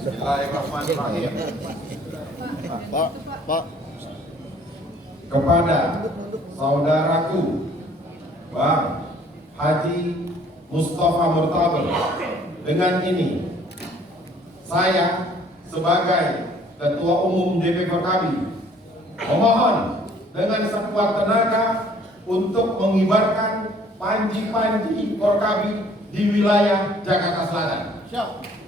Bismillahirrahmanirrahim. Pak. Kepada saudaraku Bang Haji Mustafa Murtabel, dengan ini saya sebagai Ketua Umum DP Forkabi memohon dengan sekuat tenaga untuk mengibarkan panji-panji Forkabi di wilayah Jakarta Selatan. Siap.